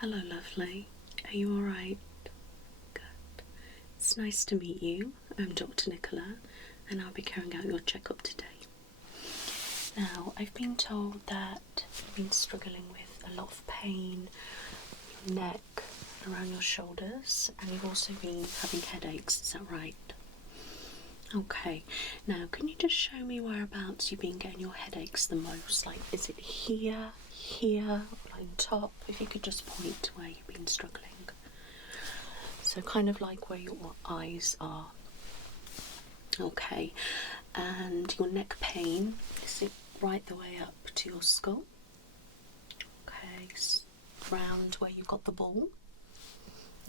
Hello, lovely. Are you alright? Good. It's nice to meet you. I'm Dr. Nicola, and I'll be carrying out your checkup today. Now, I've been told that you've been struggling with a lot of pain, your neck, around your shoulders, and you've also been having headaches, is that right? Okay, now can you just show me whereabouts you've been getting your headaches the most? Like, is it here, or on top? If you could just point to where you've been struggling. So kind of like where your eyes are. Okay, and your neck pain, is it right the way up to your skull? Okay, round where you've got the ball.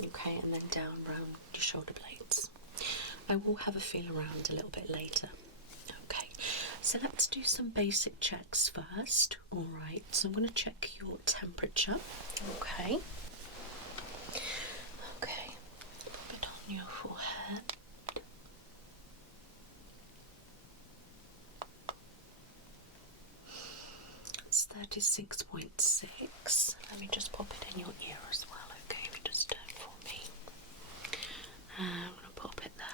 Okay, and then down round your shoulder blades. I will have a feel around a little bit later. Okay, so let's do some basic checks first. Alright, so I'm going to check your temperature. Okay. Okay, put it on your forehead. It's 36.6. Let me just pop it in your ear as well, okay, if you just do it for me. I'm going to pop it there.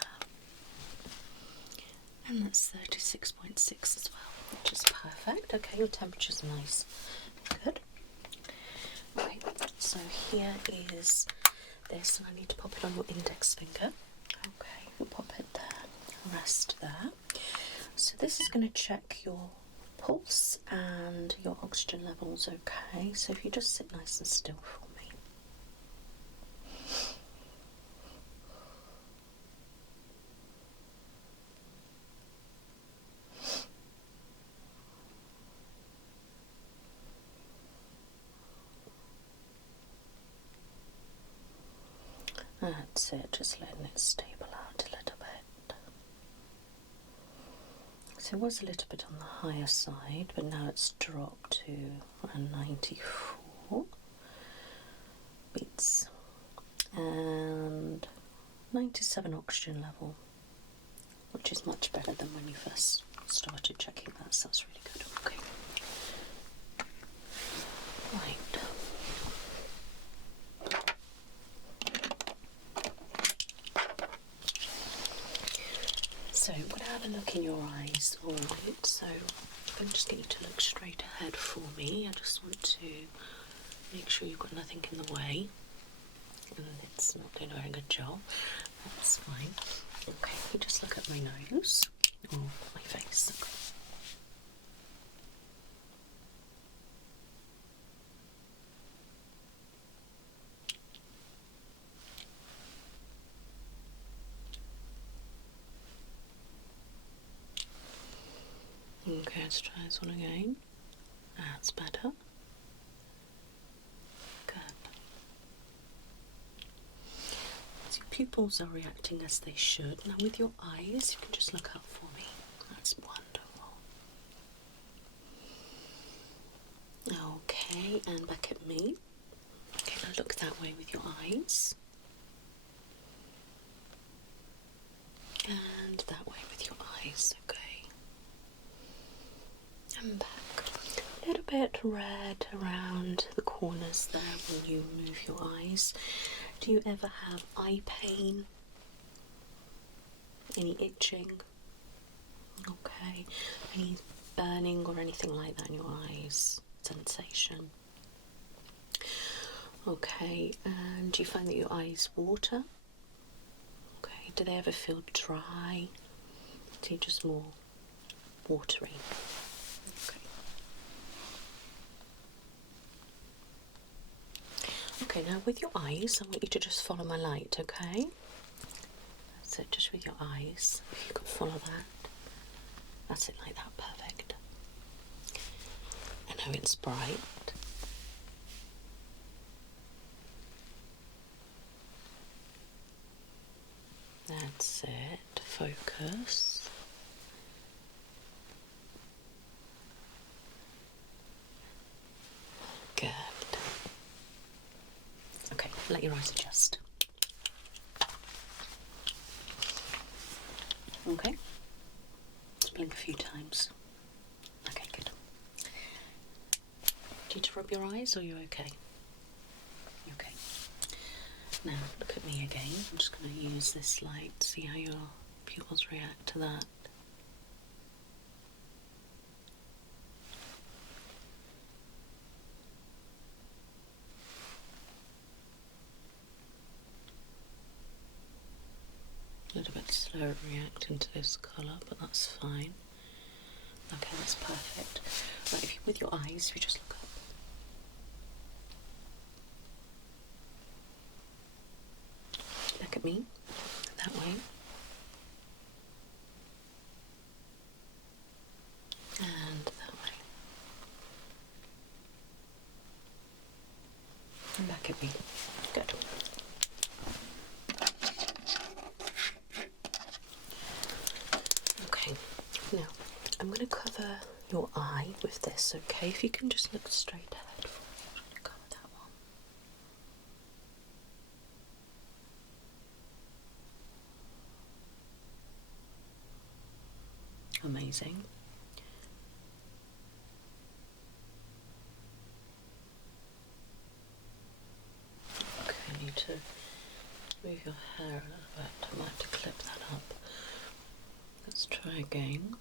And that's 36.6 as well, which is perfect. Okay, your temperature's nice. Good. Right, so here is this, and I need to pop it on your index finger. Okay, we'll pop it there, rest there. So this is going to check your pulse and your oxygen levels, okay? So if you just sit nice and still for me. That's it, just letting it stable out a little bit. So it was a little bit on the higher side, but now it's dropped to a 94 beats and 97 oxygen level, which is much better than when you first started checking that, so that's really good. Okay. Right. So I'm going to have a look in your eyes, alright, so I'm going to just get you to look straight ahead for me. I just want to make sure you've got nothing in the way, and it's not doing a very good job. That's fine. Okay, you just look at my nose, or my face. Okay, let's try this one again. That's better. Good. So your pupils are reacting as they should. Now with your eyes, you can just look up for me. That's wonderful. Okay, and back at me. Okay, now look that way with your eyes. And that way with your eyes, okay. And back. A little bit red around the corners there when you move your eyes. Do you ever have eye pain? Any itching? Okay. Any burning or anything like that in your eyes? Sensation? Okay. And do you find that your eyes water? Okay. Do they ever feel dry? Do you just more watery? Okay. Okay, now with your eyes, I want you to just follow my light, okay? That's it, just with your eyes. If you can follow that. That's it, like that, perfect. I know it's bright. That's it, focus. Good. Okay, let your eyes adjust. Okay. Let's blink a few times. Okay, good. Do you need to rub your eyes or are you okay? You're Now look at me again. I'm just going to use this light, see how your pupils react to that. A little bit slow at reacting to this colour, but that's fine. Okay, that's perfect. Right, if you, with your eyes, you just look up. Look at me, that way. And that way. And back at me. Good. Okay, now I'm going to cover your eye with this, okay? If you can just look straight ahead for me, I'm going to cover that one. Amazing. Okay, I need to move your hair a little bit. I might have to clip that up. Let's try again.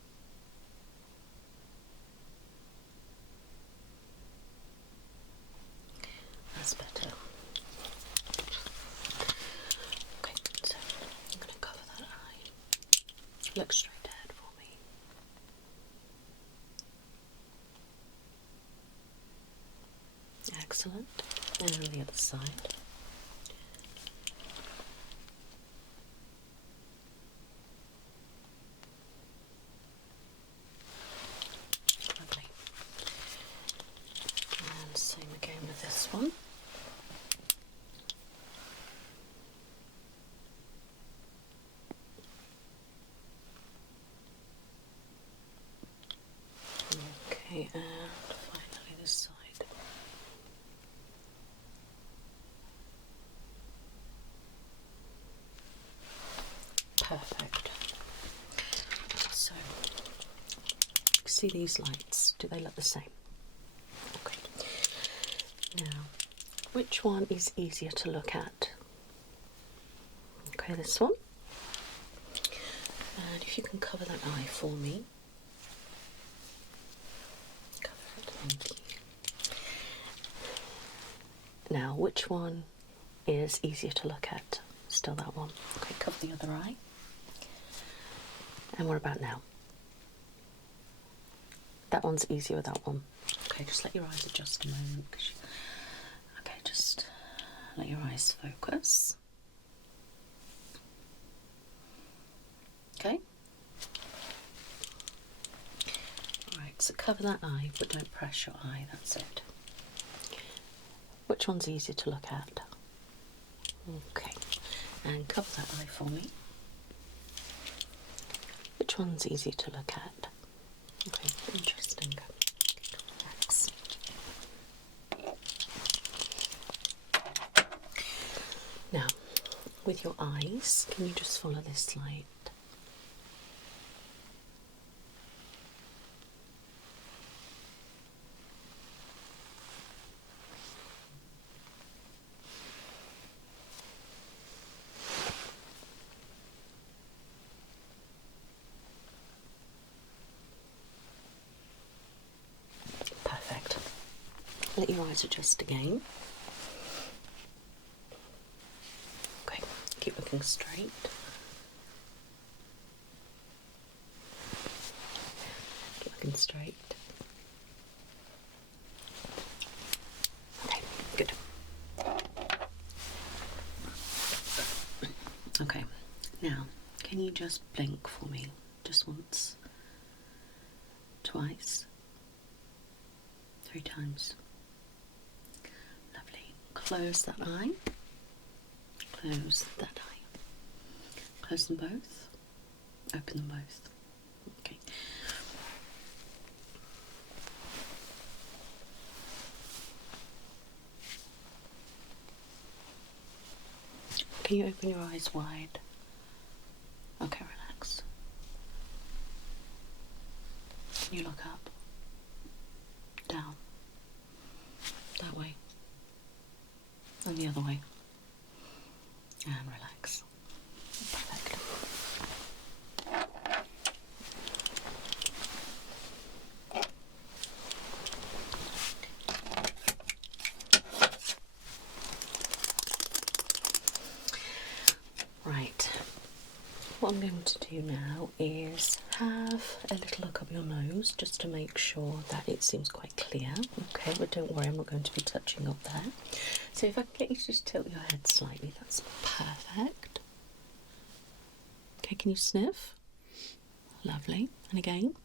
That's better. Okay, so I'm going to cover that eye. Look straight ahead for me. Excellent. And on the other side. Lovely. And same again with this one. Okay, and finally this side. Perfect. So, see these lights? Do they look the same? Okay. Now, which one is easier to look at? Okay, this one. And if you can cover that eye for me. Cover it, thank you. Now, which one is easier to look at? Still that one. Okay, cover the other eye. And what about now? That one's easier with that one. Okay, just let your eyes adjust a moment. Okay, just let your eyes focus. Okay. Alright, so cover that eye, but don't press your eye, that's it. Which one's easier to look at? Okay, and cover that eye for me. Which one's easier to look at? Okay, interesting. Relax. Now, with your eyes, can you just follow this light? Perfect. Let your eyes adjust again. Okay, keep looking straight. Keep looking straight. Okay, good. Okay, now can you just blink for me? Just once, twice, 3 times. Lovely. Close that eye. Close that eye. Close them both. Open them both. Okay. Can you open your eyes wide? Okay, relax. Can you look up? Down. That way. And the other way. what I'm going to do now is have a little look up your nose just to make sure that it seems quite clear. Okay, but don't worry, I'm not going to be touching up there. So if I can get you to just tilt your head slightly, that's perfect. Okay, can you sniff? Lovely. And again.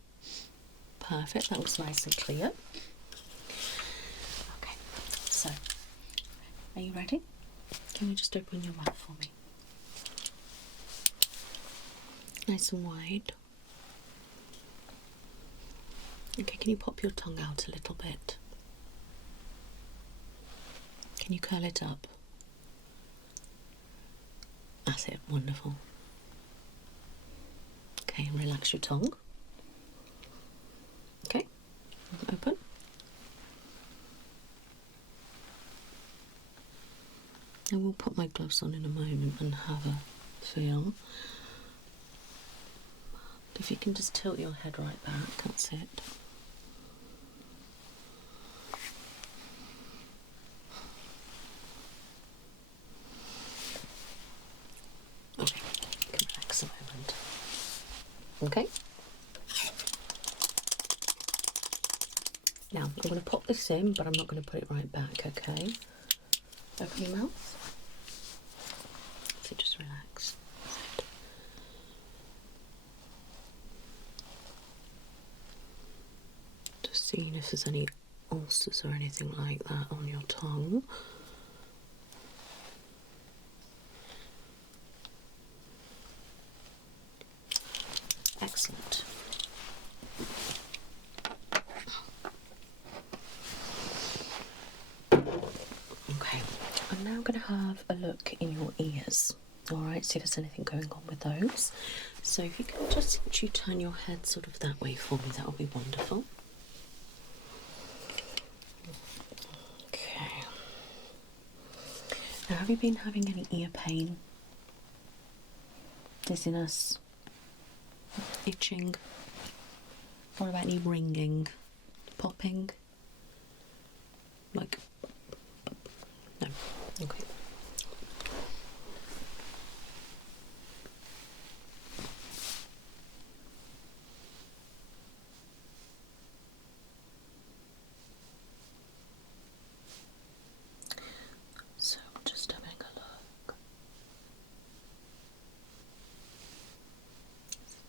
Perfect, that was nice and clear. Okay, so are you ready? Can you just open your mouth for me? Nice and wide. Okay, can you pop your tongue out a little bit? Can you curl it up? That's it, wonderful. Okay, and relax your tongue. Okay, open. I will put my gloves on in a moment and have a feel. If you can just tilt your head right back, that's it. Okay, you can relax a moment. Okay. Now, I'm going to pop this in, but I'm not going to put it right back, okay? Open your mouth. So just relax. Just seeing if there's any ulcers or anything like that on your tongue. Excellent. Okay, I'm now going to have a look in your ears. Alright, see if there's anything going on with those. So if you can just actually turn your head sort of that way for me, that will be wonderful. Okay. Now, have you been having any ear pain? Dizziness? Itching? What about any ringing? Popping? Like, no, okay. So I'm just having a look.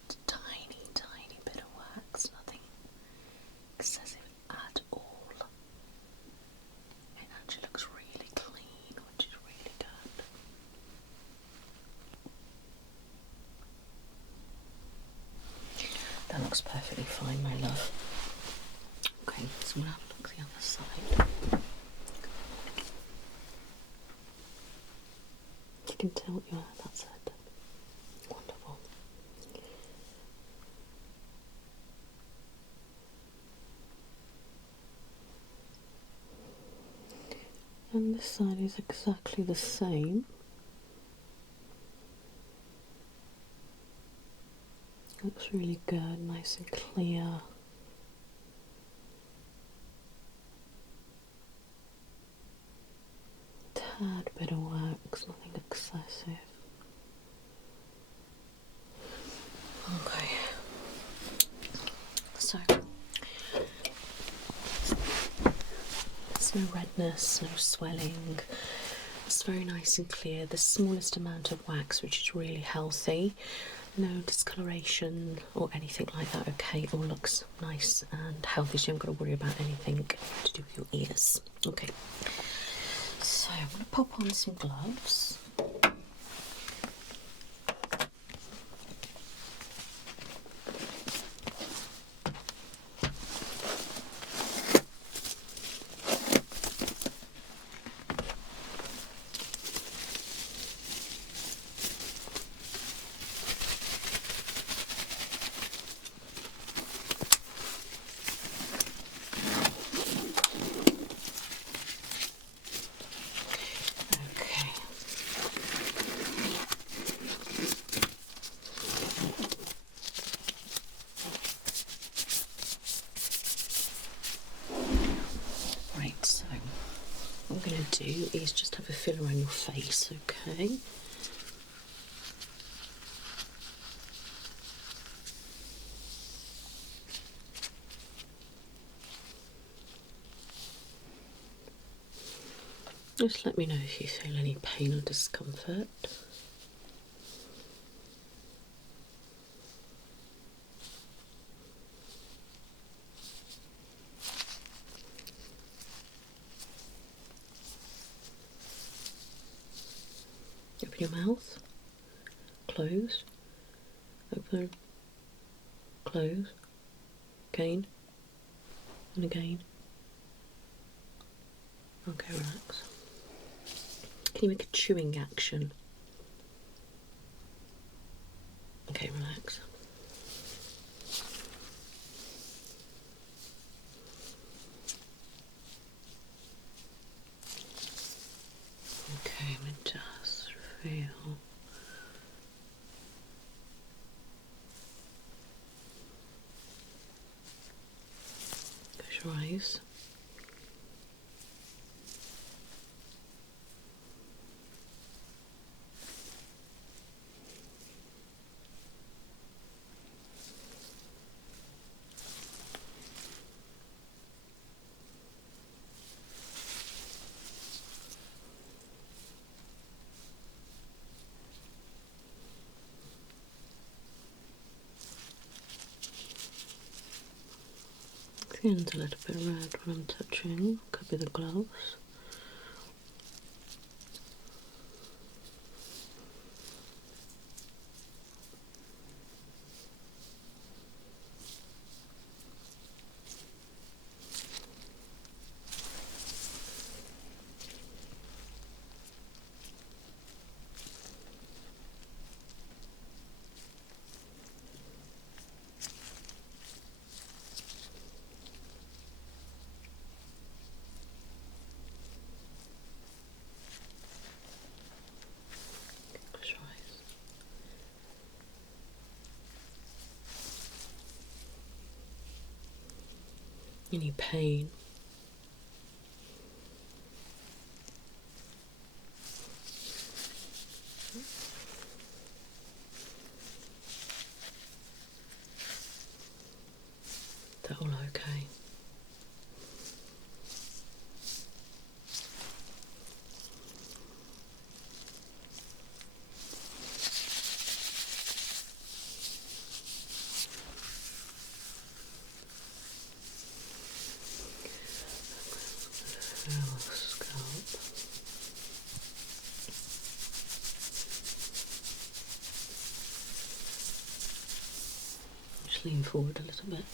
It's a tiny, tiny bit of wax, nothing excessive at all. It actually looks really clean, which is really good. That looks perfectly fine, my love. Okay, so we'll have a look at the other side. You can tilt your head, that's it. Wonderful. And this side is exactly the same. Looks really good, nice and clear. Tad bit of wax, nothing excessive. Okay. So, there's no redness, no swelling. It's very nice and clear. The smallest amount of wax, which is really healthy. No discoloration or anything like that. Okay, it all looks nice and healthy, so you haven't got to worry about anything to do with your ears. Okay, so I'm going to pop on some gloves. Do is just have a feel around your face, okay? Just let me know if you feel any pain or discomfort. Open your mouth. Close. Open. Close. Again. And again. Okay, relax. Can you make a chewing action? Okay, relax. Okay, let me just feel. Close your eyes. Skin's a little bit red when I'm touching, could be the gloves. Any pain? They're all okay. Scalp. Just lean forward a little bit.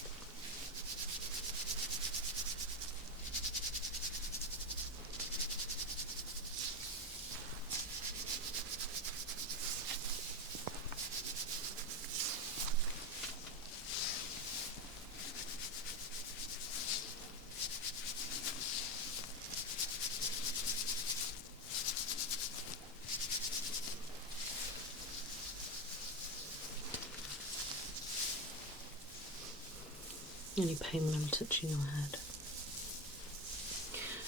Any pain when I'm touching your head?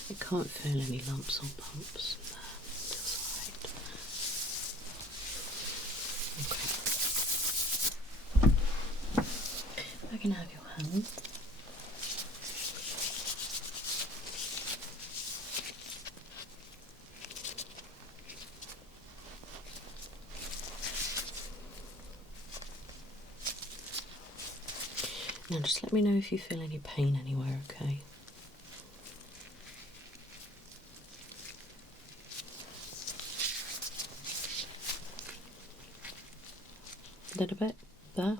I can't feel any lumps or bumps in there. That's alright. Okay. I can have your hand. Now just let me know if you feel any pain anywhere, okay? A little bit there.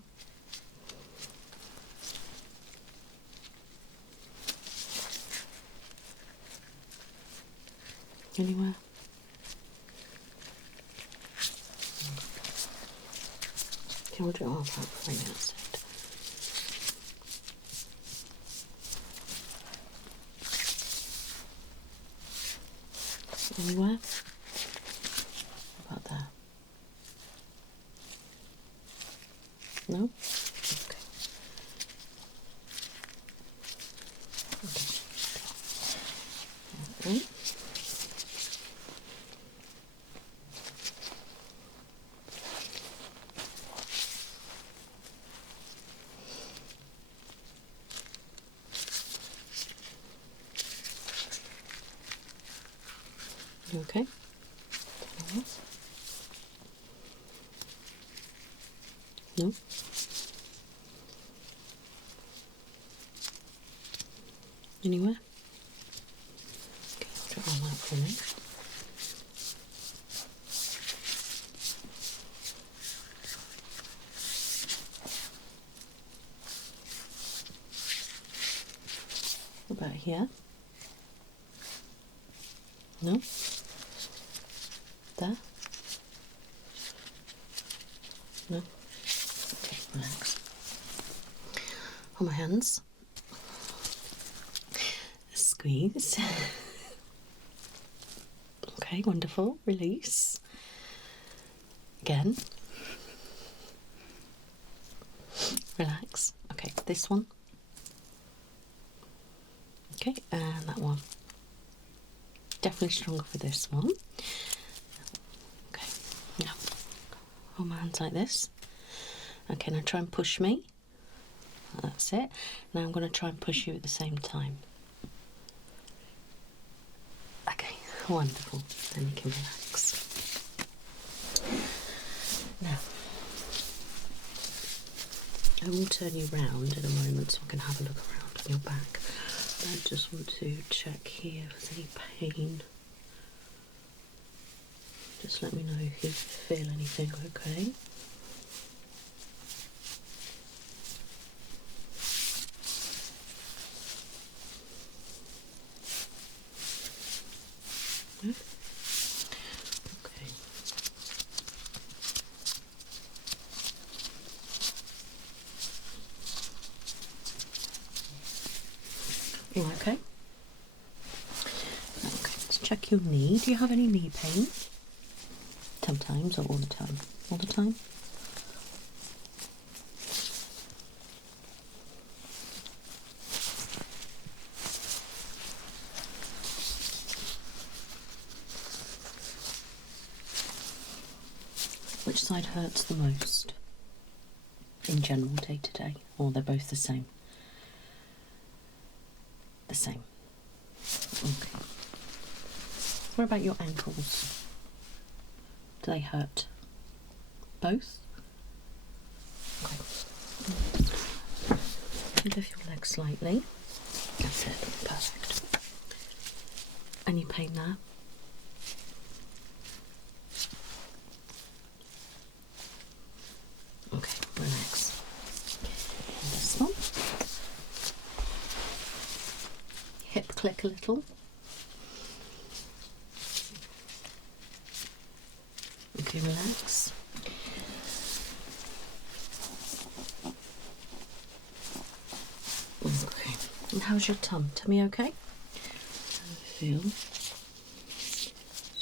Anywhere? Hold your arm out for a minute. Anywhere? How about there? No? Okay. Okay. Okay. No. Anywhere? Okay, I'll try on that for me. What about here? No? There? No? Okay, relax. On my hands. Squeeze. Okay, wonderful. Release. Again. Relax. Okay, this one. Okay, and that one. Definitely stronger for this one. Okay, now hold my hands like this. Okay, now try and push me. That's it. Now I'm going to try and push you at the same time. Okay, wonderful. Then you can relax. Now, I will turn you round in a moment so I can have a look around on your back. I just want to check here if there's any pain. Just let me know if you feel anything, okay? Yeah? Okay. You okay? Okay, let's check your knee. Do you have any knee pain? Sometimes or all the time? All the time? Which side hurts the most? In general, day to day? Or they're both the same? The same. Okay. What about your ankles? Do they hurt? Both? Okay. Lift your legs slightly. That's it. Perfect. Any pain there? Okay, relax. And this one. Hip click a little. Okay, relax. Okay. And how's your tummy okay? How do you feel?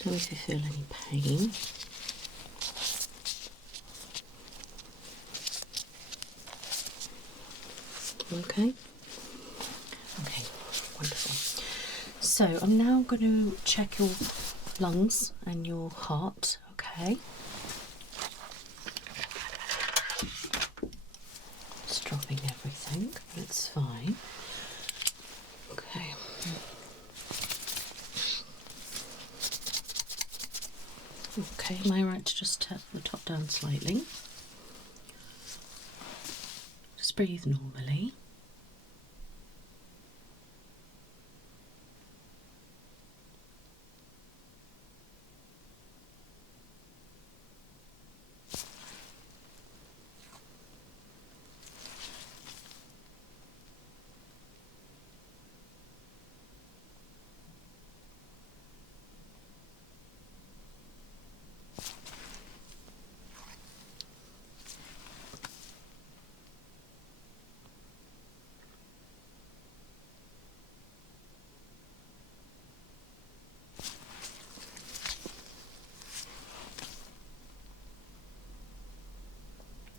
Tell me if you feel any pain. Okay. Okay, wonderful. So I'm now going to check your lungs and your heart, okay? Just dropping everything, that's fine. Okay. Okay, am I right to just tap the top down slightly? Just breathe normally.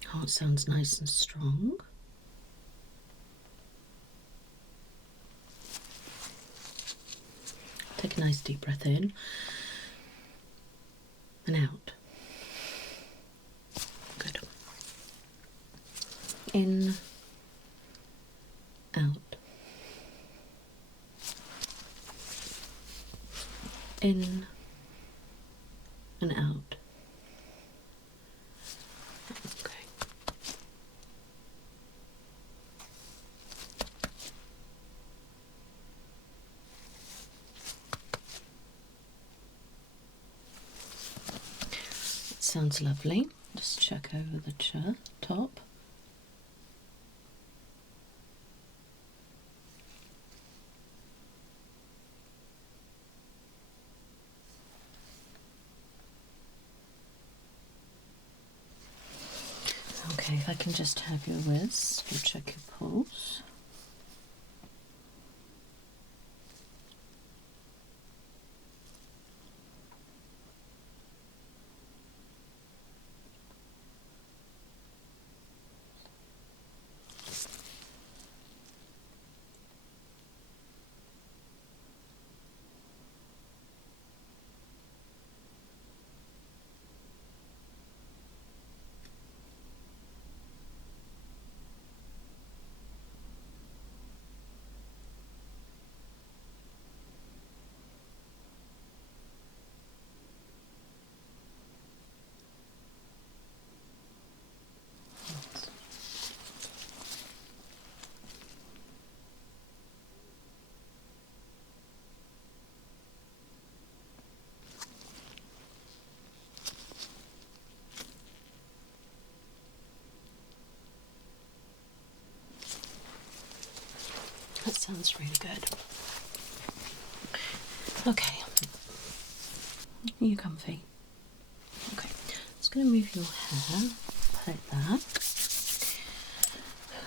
Heart sounds nice and strong. Take a nice deep breath in and out. Good. In, out. In, sounds lovely. Just check over the top. Okay, if I can just have your wrist, we'll check your pulse. That sounds really good. Okay. Are you comfy? Okay. Just going to move your hair like that.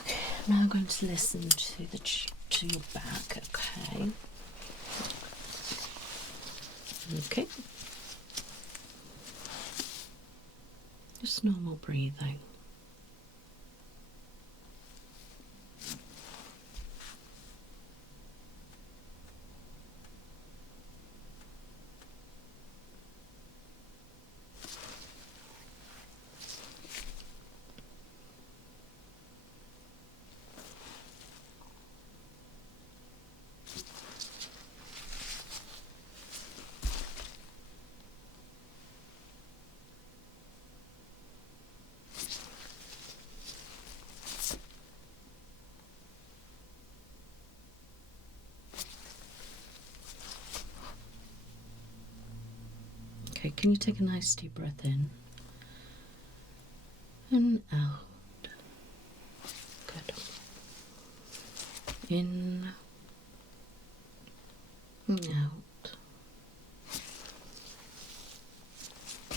Okay. Now I'm going to listen to your back. Okay. Okay. Just normal breathing. Okay, can you take a nice deep breath in and out? Good. In and out.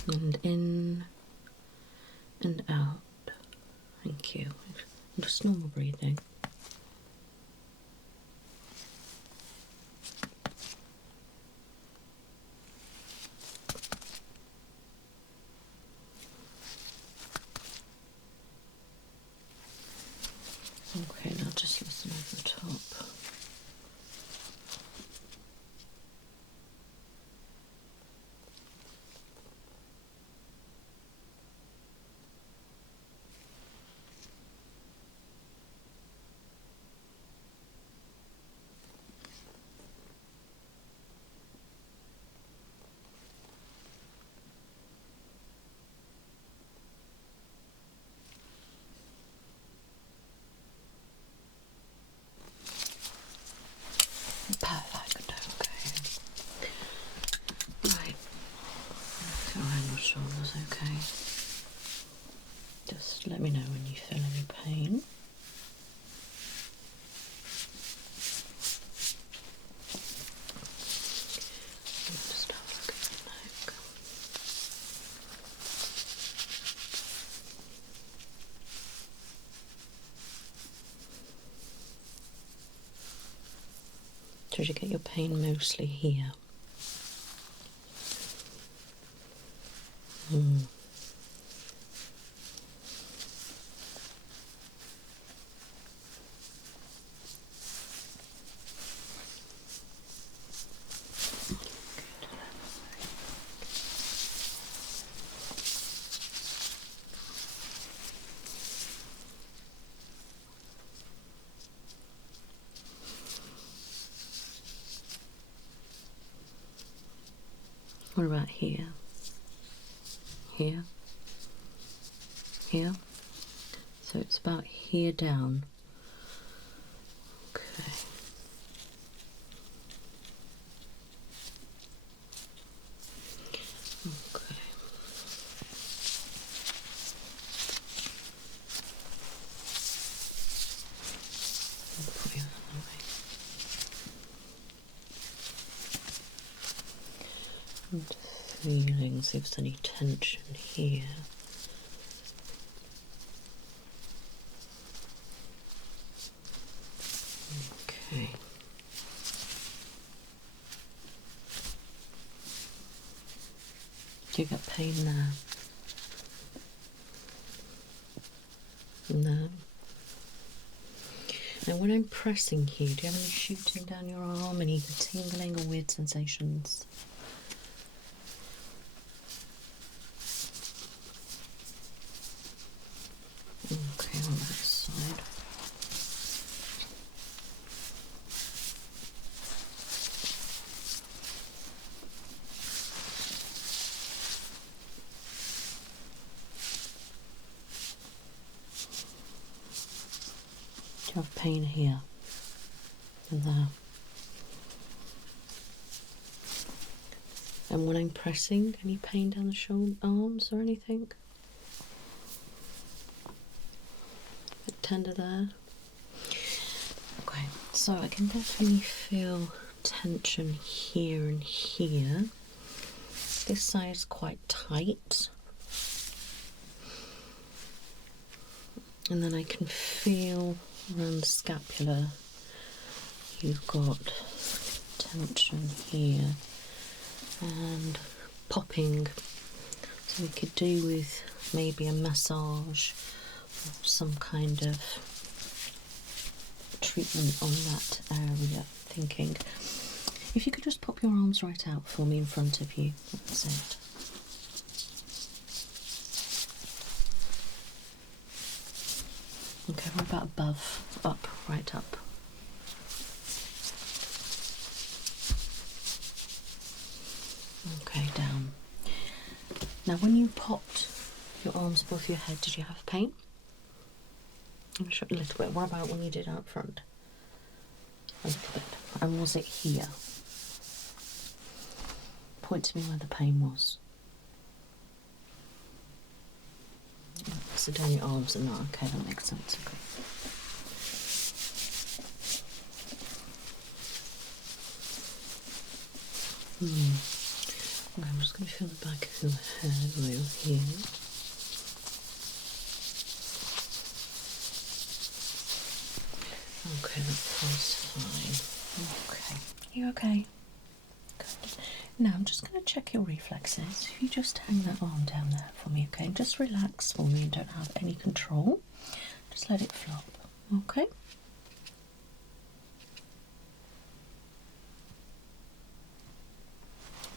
And in and out. Thank you. Just normal breathing. Okay, now just listen over the top. Perfect, okay. Right. Feel around your shoulders, okay? Just let me know when you feel any pain. Just have a look at your neck. Did you get your pain mostly here? What about here? Here? Here? So it's about here down. Okay. Okay. feeling, see if there's any tension here. Okay. Do you get pain there? No. And when I'm pressing here, do you have any shooting down your arm, any tingling or weird sensations? Okay, on that side. Do you have pain here and there? And when I'm pressing, any pain down the shoulder, arms or anything? A bit tender there. Okay, so I can definitely feel tension here and here. This side is quite tight. And then I can feel around the scapula, you've got tension here and popping. So we could do with maybe a massage or some kind of treatment on that area. Thinking, if you could just pop your arms right out for me in front of you, that's it. Okay, what about above? Up, right up. Okay, down. Now when you popped your arms above your head, did you have pain? I'm sure a little bit. What about when you did out front? A little bit. And was it here? Point to me where the pain was. So down your arms and that. Okay, that makes sense. Okay. Okay, I'm just going to feel the back of your head while you're here. Okay, that feels fine. Okay. You okay? Good. Now I'm just going to check your reflexes. If you just hang that arm down there for me, okay? Just relax for me and don't have any control. Just let it flop, okay?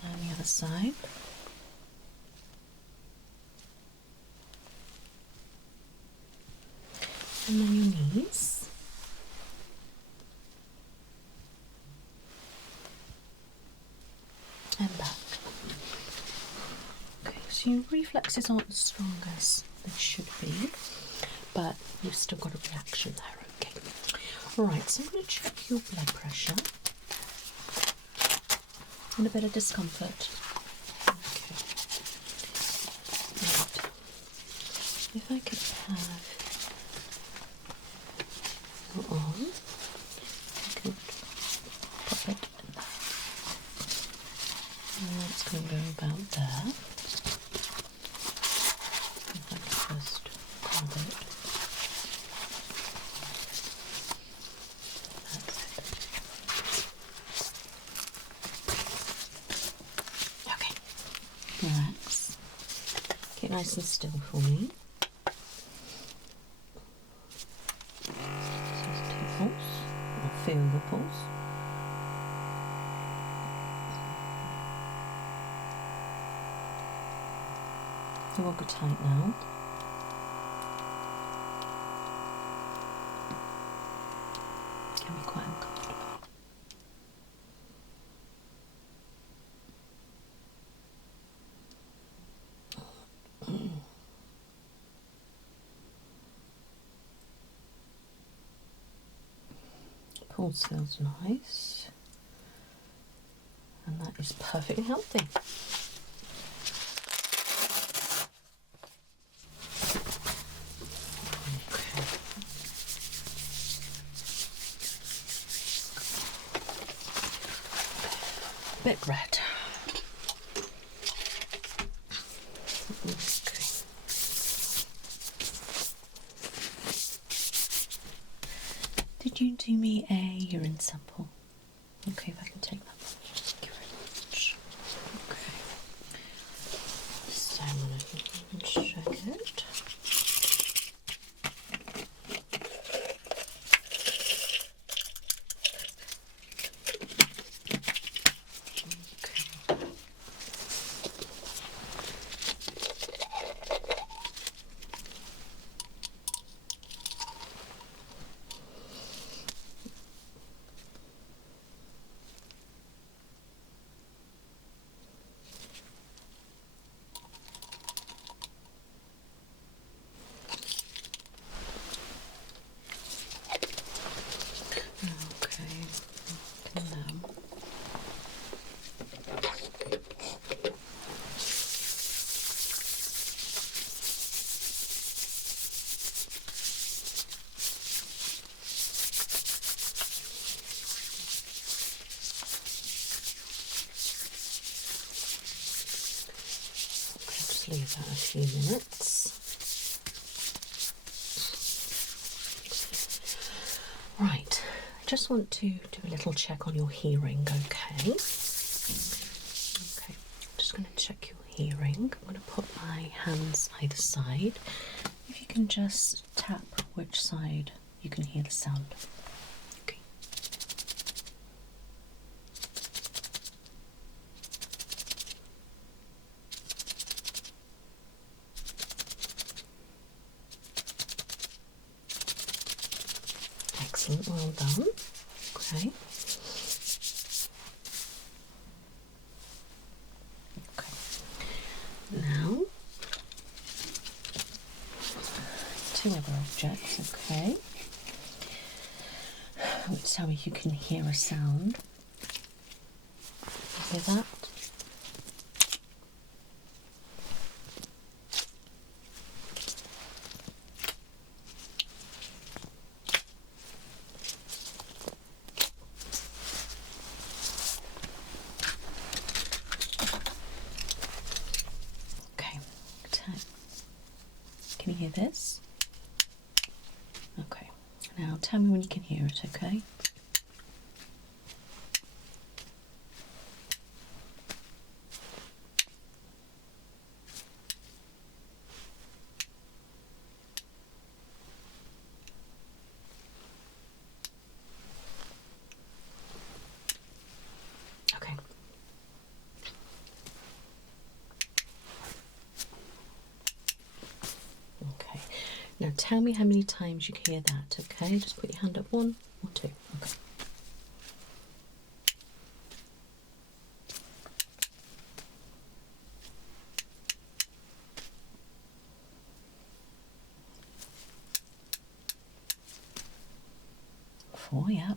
And the other side. And then your knees. And back. Okay, so your reflexes aren't as strong as they should be, but you've still got a reaction there, okay? Right, so I'm going to check your blood pressure and a bit of discomfort. Okay. Right. If I could have your arm, I could pop it in there. And that's going to go about there. If I could just grab it. That's it. Okay. Relax. Get nice and still for me. Pulse, or feel the pulse. You will go tight now. It can be quite uncomfortable. Pulse feels nice, and that is perfectly healthy. Okay. Bit red. Did you do me a urine sample? Okay, if I can take that. Thank you very much. Okay. So I'm going to check it. Leave that a few minutes. Right, I just want to do a little check on your hearing, okay? Okay, I'm just going to check your hearing. I'm going to put my hands either side. If you can just tap which side you can hear the sound. Okay. Excellent, well done. Okay. Okay. Now, two other objects, okay. Tell me if you can hear a sound. You hear that? Can you hear this? Okay. Now tell me when you can hear it, okay? Okay. Okay. Now tell me how many times you can hear that, okay? Just put your hand up, 1 or 2. Okay. Four, yeah.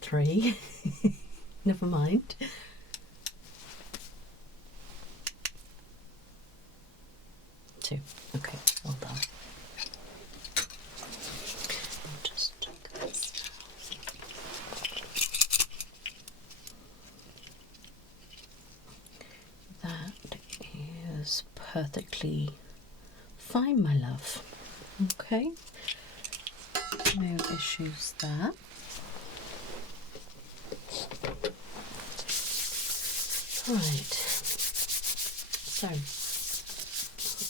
Three. Never mind. 2. Okay, well done. I'll just check this now. That is perfectly fine, my love. Okay, no issues there. Right, so I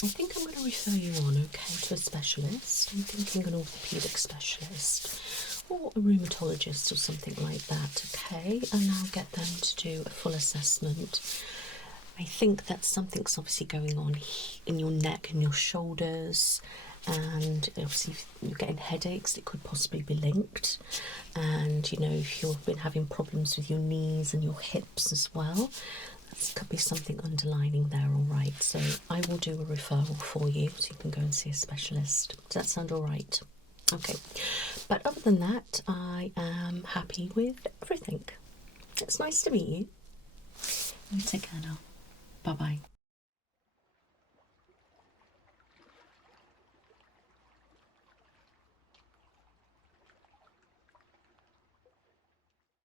think I'm going to refer you on, okay, to a specialist. I'm thinking an orthopaedic specialist or a rheumatologist or something like that, okay, and I'll get them to do a full assessment. I think that something's obviously going on in your neck and your shoulders, and obviously if you're getting headaches, it could possibly be linked. And you know, if you've been having problems with your knees and your hips as well, that could be something underlining there. All right, so I will do a referral for you so you can go and see a specialist. Does that sound all right? Okay, but other than that, I am happy with everything. It's nice to meet you. You take care now. Bye bye.